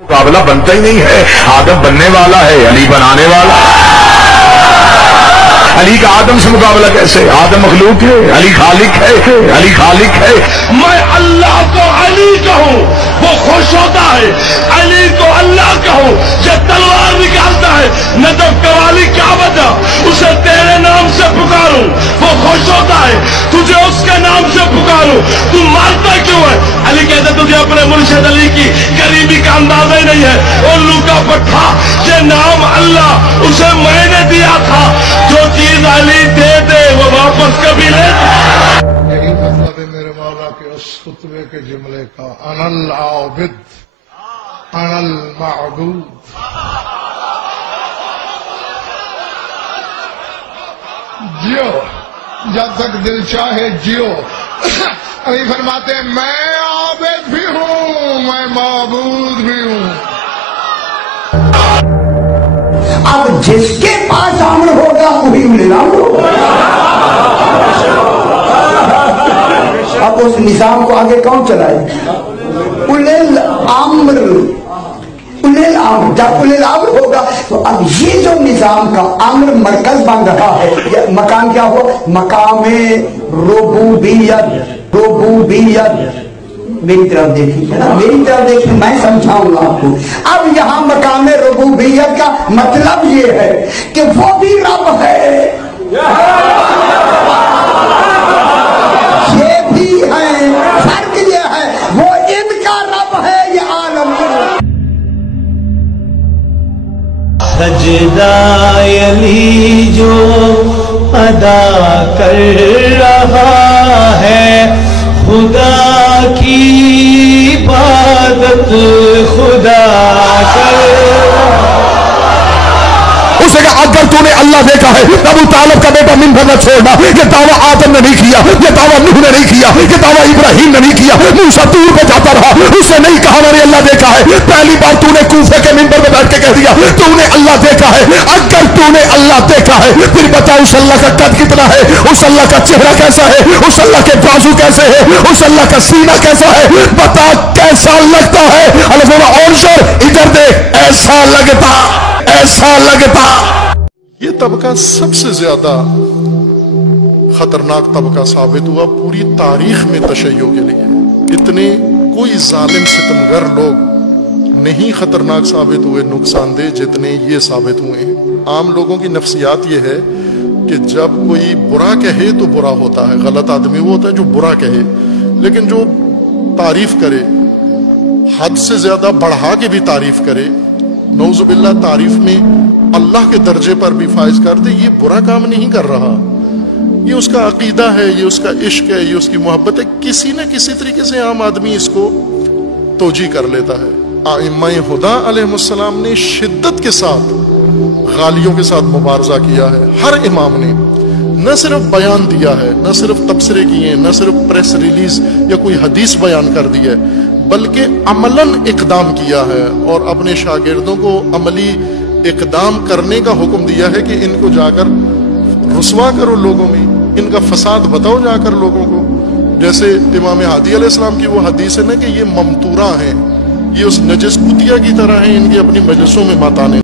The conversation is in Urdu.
مقابلہ بنتا ہی نہیں ہے. آدم بننے والا ہے، علی بنانے والا. علی کا آدم سے مقابلہ کیسے؟ آدم مخلوق ہے، علی خالق ہے. علی خالق ہے. میں اللہ کو علی کہوں وہ خوش ہوتا ہے، علی کو اللہ کہوں یہ تلوار نکالتا ہے. نہ تو قوالی کیا وجہ اسے تیرے نام سے پکاروں وہ خوش ہوتا ہے، تجھے اس کے نام سے پکاروں تو مارتا کیوں ہے؟ علی کہتے تجھے اپنے مرشد علی کی قریبی کا اندازہ ہی نہیں ہے. الو کا پٹھا یہ نام اللہ اسے میں نے دیا تھا، جو چیز علی دے دے وہ واپس کبھی لے دے. یہی مطلب ہے میرے مولا کے اس خطبے کے جملے کا، انا العابد انا المعبود. جیو جب تک دل چاہے جیو. ابھی فرماتے ہیں میں عابد بھی ہوں میں معبود بھی ہوں. اب جس کے پاس عمر ہوگا وہی نظام ہوگا. اب اس نظام کو آگے کون چلائے؟ جب الامر ہوگا تو اب یہ جو نظام کا امر مرکز بن رہا ہے، مقام کیا ہو؟ مقام ربوبیت. میری طرف دیکھیے نا، میری طرف دیکھیے، میں سمجھاؤں گا آپ کو. اب یہاں مقام ربوبیت کا مطلب یہ ہے کہ وہ بھی رب ہے، یہ بھی ہے. فرق یہ ہے وہ ان کا رب ہے، یہ عالم کا. سجدہ علی جو ادا کر رہا ہے، خدا کی عبادت خدا کر. اسے کہا اگر تو نے اللہ دیکھا ہے ابو طالب کا بیٹا منبر نہ چھوڑنا. یہ دعویٰ آدم نے نہیں کیا، یہ دعویٰ نوح نے نہیں کیا، یہ دعویٰ ابراہیم نے نہیں کیا. موسیٰ طور پہ جاتا رہا، اس نے نہیں کہا میں نے اللہ دیکھا ہے. پہلی بار تو نے کوفے کے منبر پہ بیٹھ کے کہہ دیا تو نے اللہ دیکھا ہے. اگر تو نے اللہ دیکھا ہے پھر بتا اس اللہ کا قد کتنا ہے، اس اللہ کا چہرہ کیسا ہے، اس اللہ کے بازو کیسے ہے، اس اللہ کا سینہ کیسا ہے. بتا کیسا لگتا ہے. اللہ بولا اور شور ادھر دیکھ، ایسا لگتا ایسا لگتا. یہ طبقہ سب سے زیادہ خطرناک طبقہ ثابت ہوا پوری تاریخ میں تشیع کے لیے. اتنے کوئی ظالم ستمگر لوگ نہیں خطرناک ثابت ہوئے، نقصان دہ، جتنے یہ ثابت ہوئے ہیں. عام لوگوں کی نفسیات یہ ہے کہ جب کوئی برا کہے تو برا ہوتا ہے. غلط آدمی وہ ہوتا ہے جو برا کہے، لیکن جو تعریف کرے، حد سے زیادہ بڑھا کے بھی تعریف کرے، نعوذ باللہ تعریف میں اللہ کے درجے پر بھی فائز کر دے، یہ برا کام نہیں کر رہا. یہ اس کا عقیدہ ہے، یہ اس کا عشق ہے، یہ اس کی محبت ہے. کسی نہ کسی طریقے سے عام آدمی اس کو توجیہ کر لیتا ہے. ائمہ ہدا علیہ السلام نے شدت کے ساتھ غالیوں کے ساتھ مبارزہ کیا ہے. ہر امام نے نہ صرف بیان دیا ہے، نہ صرف تبصرے کیے، نہ صرف پریس ریلیز یا کوئی حدیث بیان کر دی ہے، بلکہ عملاً اقدام کیا ہے اور اپنے شاگردوں کو عملی اقدام کرنے کا حکم دیا ہے کہ ان کو جا کر رسوا کرو لوگوں میں، ان کا فساد بتاؤ جا کر لوگوں کو. جیسے امام ہادی علیہ السلام کی وہ حدیث ہے نا کہ یہ ممتورہ ہیں، یہ اس نجس کتیا کی طرح ہیں، ان کی اپنی مجلسوں میں ماتانے.